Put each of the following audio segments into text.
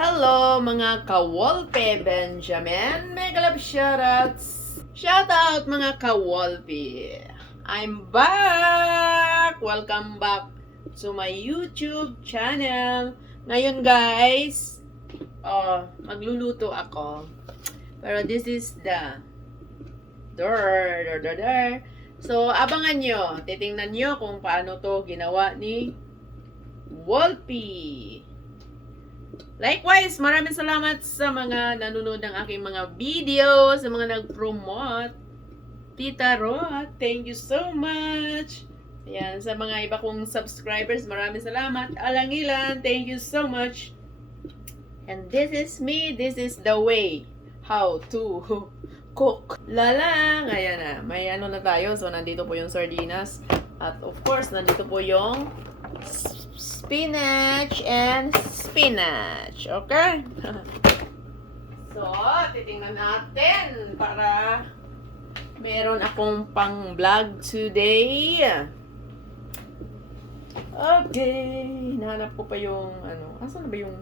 Hello mga kawolpe Benjamin, mega love shoutouts. Shoutout mga kawolpe. I'm back! Welcome back to my YouTube channel. Ngayon guys, magluluto ako. Pero this is the So, abangan nyo. Titingnan nyo kung paano to ginawa ni Wolpie. Likewise, maraming salamat sa mga nanonood ng aking mga video, sa mga nag-promote. Tita Rod, thank you so much. Ayan, sa mga iba kong subscribers, maraming salamat. Alangilan, thank you so much. And this is me, this is the way how to cook. Lalang, ayan na, may ano na tayo. So, nandito po yung sardinas. At of course, nandito po yung spinach and spinach. Okay? So, titingnan natin para meron akong pang vlog today. Okay. Hinahanap ko pa yung asan na ba yung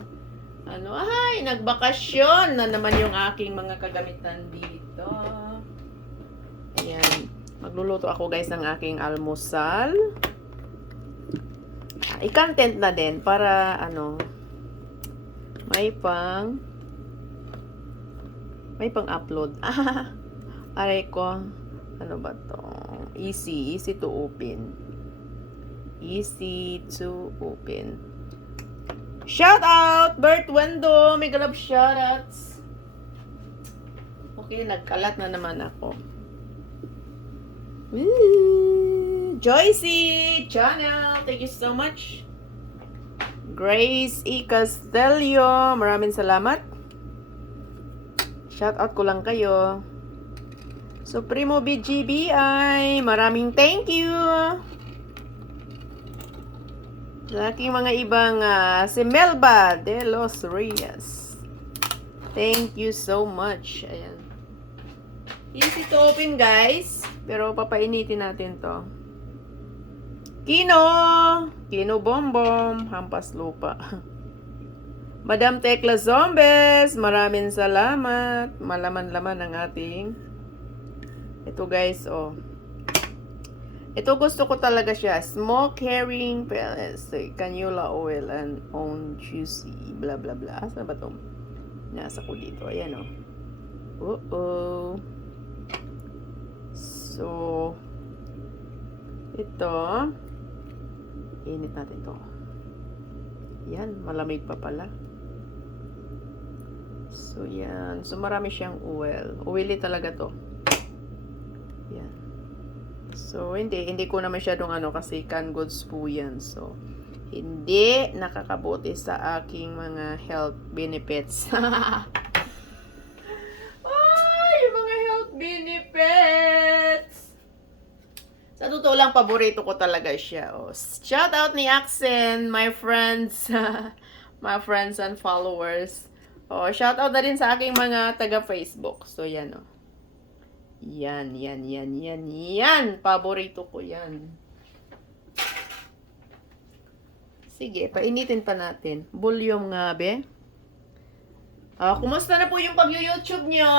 ay, nagbakasyon na naman yung aking mga kagamitan dito. Ayan. Magluluto ako guys ng aking almusal. I-content na din para may pang upload. Aray ko, ano ba to? Easy to open. Easy to open. Shout out Bert Wendo, mega love shoutouts. Okay, nagkalat na naman ako. Woo! Joycey channel, thank you so much. Grace E. Castelio, maraming salamat. Shout out ko lang kayo. Supremo BGBI, maraming thank you. Sa aking mga ibang si Melba de los Reyes, thank you so much. Ayan. Easy to open guys, pero papainitin natin to. Kino Bombom, Hampas Lupa. Madam Tekla Zombes, maraming salamat. Malaman-laman ang ating. Ito guys, Ito gusto ko talaga siya. Smoke herring pellets, canola oil, and on juicy, blah blah blah. Asa ba ito? Nasa ko dito. Ayan So, ito. Init natin to. Yan, malamig pa pala. So, yan. So, marami siyang oil. Oily talaga to. Yan. So, hindi ko na masyadong kasi canned goods po yan. So, hindi nakakabuti sa aking mga health benefits. Ay, yung mga health benefits! Sa totoo lang, paborito ko talaga siya. Shout out ni Axen, my friends, my friends and followers. Shout out na rin sa aking mga taga-Facebook. So, yan Yan. Paborito ko yan. Sige, painitin pa natin. Bulyong nga, be. Kumusta na po yung pag-YouTube nyo?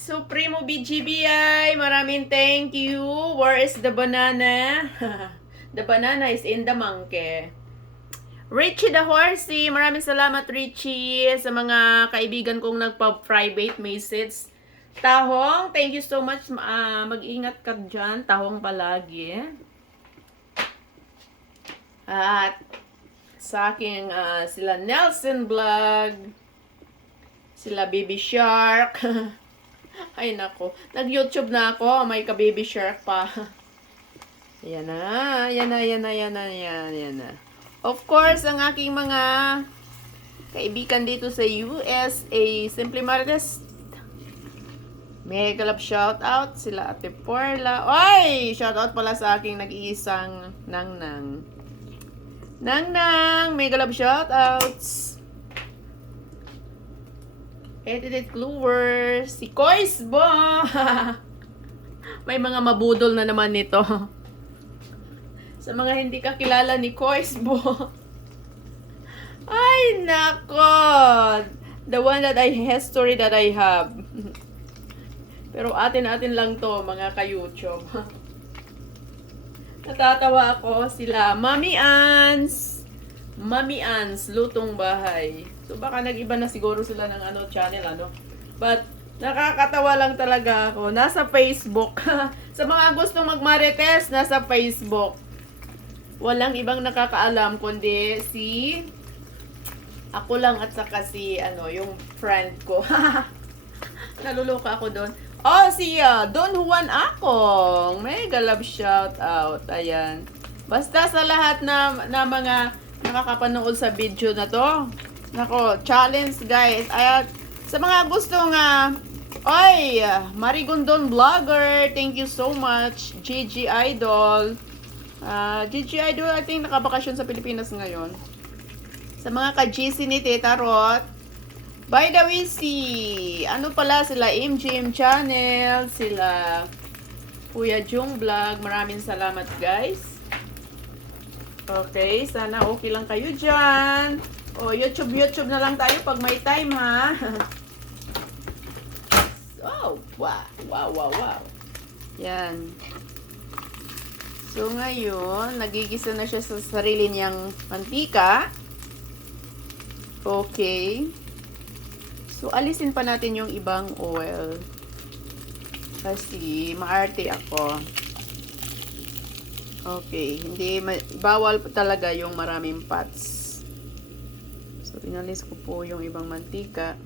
Supremo BGBI, maraming thank you. Where is the banana? The banana is in the monkey. Richie the Horsey, maraming salamat Richie sa mga kaibigan kong nagpa-private message. Tahong, thank you so much. Mag-ingat ka dyan. Tahong palagi. At sa aking sila Nelson Vlog, sila Baby Shark. Ay nako, nag-YouTube na ako, may ka-Baby Shark pa. Yan na. Of course, ang aking mga kaibigan dito sa USA, Simply Marites, mega love shout out sila Ate Porla. Oy, shout out pala sa aking nag-iisang Nang, mega love shout outs. Edited Clover, si Koisbo. May mga mabudol na naman nito. Sa mga hindi kakilala ni Koisbo. Ay, Ay, nako! The one that history that I have. Pero atin-atin lang to, mga ka-YouTube. Natatawa ako sila. Mami Ans! Mami Ans, lutong bahay. So baka nag-iba na siguro sila ng channel, But, nakakatawa lang talaga ako. Nasa Facebook. Sa mga gustong magmarites, nasa Facebook. Walang ibang nakakaalam kundi ako lang at saka yung friend ko. Naluluka ako doon. Oh, si Don Juan Akong. Mega love shout out. Ayan. Basta sa lahat na mga nakakapanood sa video na to. Nako, challenge guys. Ayan. Sa mga gustong Marigondon Vlogger, thank you so much. Gigi Idol. Gigi Idol, I think nakabakasyon sa Pilipinas ngayon. Sa mga ka-GC ni Tita Rot. By the way, sila MGM Channel, sila Kuya Jung Vlog. Maraming salamat guys. Okay, sana okay lang kayo dyan. O, YouTube na lang tayo pag may time, ha? Oh, wow. Yan. So, ngayon, nagigisa na siya sa sarili niyang mantika. Okay. So, alisin pa natin yung ibang oil. Kasi, maarte ako. Okay. Bawal talaga yung maraming fats. So, inalis ko po yung ibang mantika.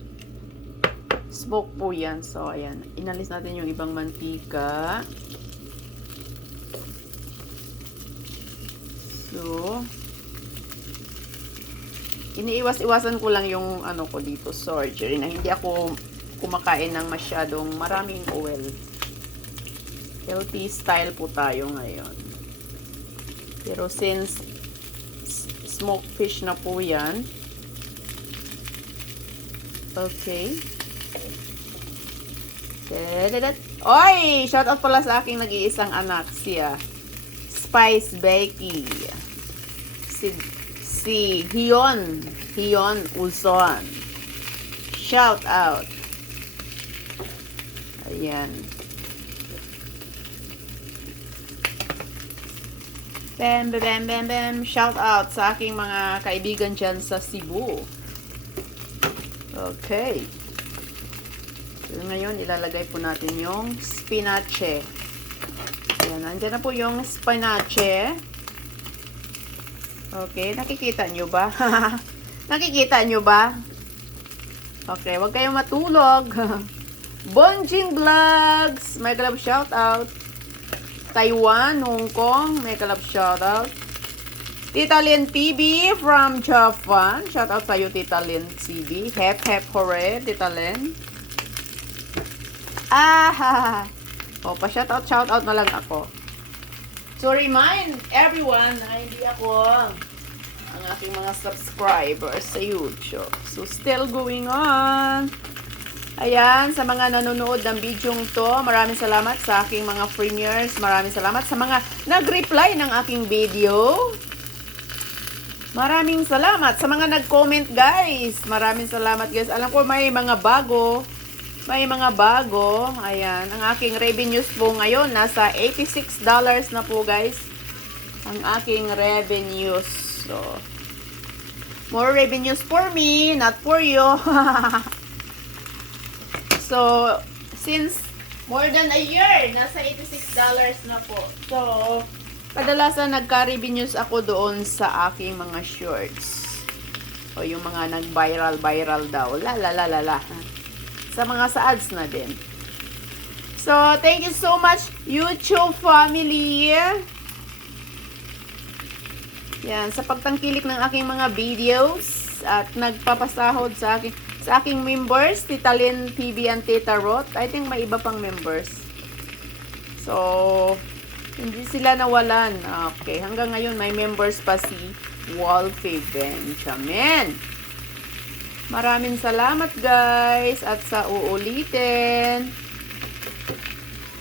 Smoke po yan. So, ayan. Inalis natin yung ibang mantika. So, iniiwas-iwasan ko lang yung ko dito, surgery, na hindi ako kumakain ng masyadong maraming oil. Healthy style po tayo ngayon. Pero since smoked fish na po yan, okay. Oy! Shoutout pala sa aking nag-iisang anak, Spice Becky. Si Hion Uzon. Shout out. Ayan. Bam. Shout out sa aking mga kaibigan dyan sa Cebu. Okay. So, ngayon, ilalagay po natin yung spinache. Ayan, nandiyan na po yung spinache. Okay, nakikita nyo ba? Nakikita nyo ba? Okay, huwag kayong matulog. Bonjing Vlogs, mega love shout out. Taiwan, Hong Kong, mega love shout out. Tita Lynn TV from Japan, shout out sa'yo Tita Lynn TV. Hep hooray, Tita Lynn. O, pa-shout out na lang ako. So, remind everyone na hindi ako ang aking mga subscribers sa YouTube. So, still going on. Ayan, sa mga nanonood ng video to, maraming salamat sa aking mga premiers. Maraming salamat sa mga nag-reply ng aking video. Maraming salamat sa mga nag-comment, guys. Maraming salamat, guys. Alam ko may mga bago. Ayan, ang aking revenues po ngayon, nasa $86 na po, guys. Ang aking revenues. So, more revenues for me, not for you. So, since more than a year, nasa $86 na po. So, kadalasan nagka-revenues ako doon sa aking mga shorts. O yung mga nag-viral daw. La. Sa mga sa ads na din. So, thank you so much, YouTube family. Yan, sa pagtangkilik ng aking mga videos at nagpapasahod sa aking members, Tita Lynn TV and Tita Rot. I think may iba pang members. So, hindi sila nawalan. Okay, hanggang ngayon may members pa si Wolfie Benjamin. Maraming salamat, guys. At sa uulitin.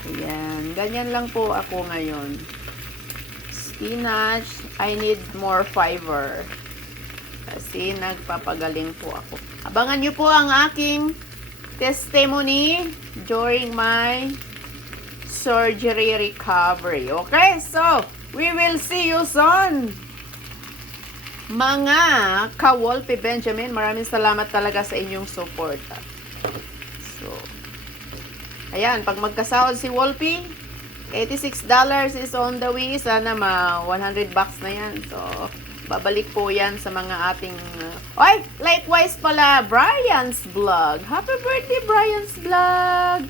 Ayan. Ganyan lang po ako ngayon. Spinach. I need more fiber. Kasi kasi nagpapagaling po ako. Abangan nyo po ang aking testimony during my surgery recovery. Okay, so we will see you soon. Mga ka-Wolfie Benjamin, maraming salamat talaga sa inyong suporta. So, ayan, pag magkasahod si Wolfie, $86 is on the way. Sana $100 na yan. So, babalik po yan sa mga ating... Oy, likewise pala, Brian's Vlog. Happy birthday, Brian's Vlog!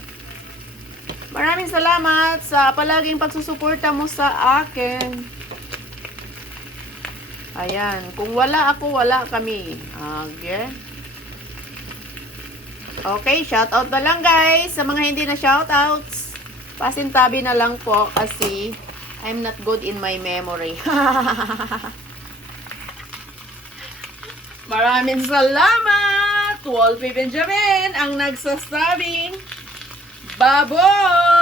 Maraming salamat sa palaging pagsusuporta mo sa akin. Ayan, kung wala ako, wala kami. Okay. Okay, shoutout na lang guys. Sa mga hindi na shoutouts, pasintabi na lang po kasi I'm not good in my memory. Maraming salamat! Wolfie Benjamin ang nagsasabing baboy!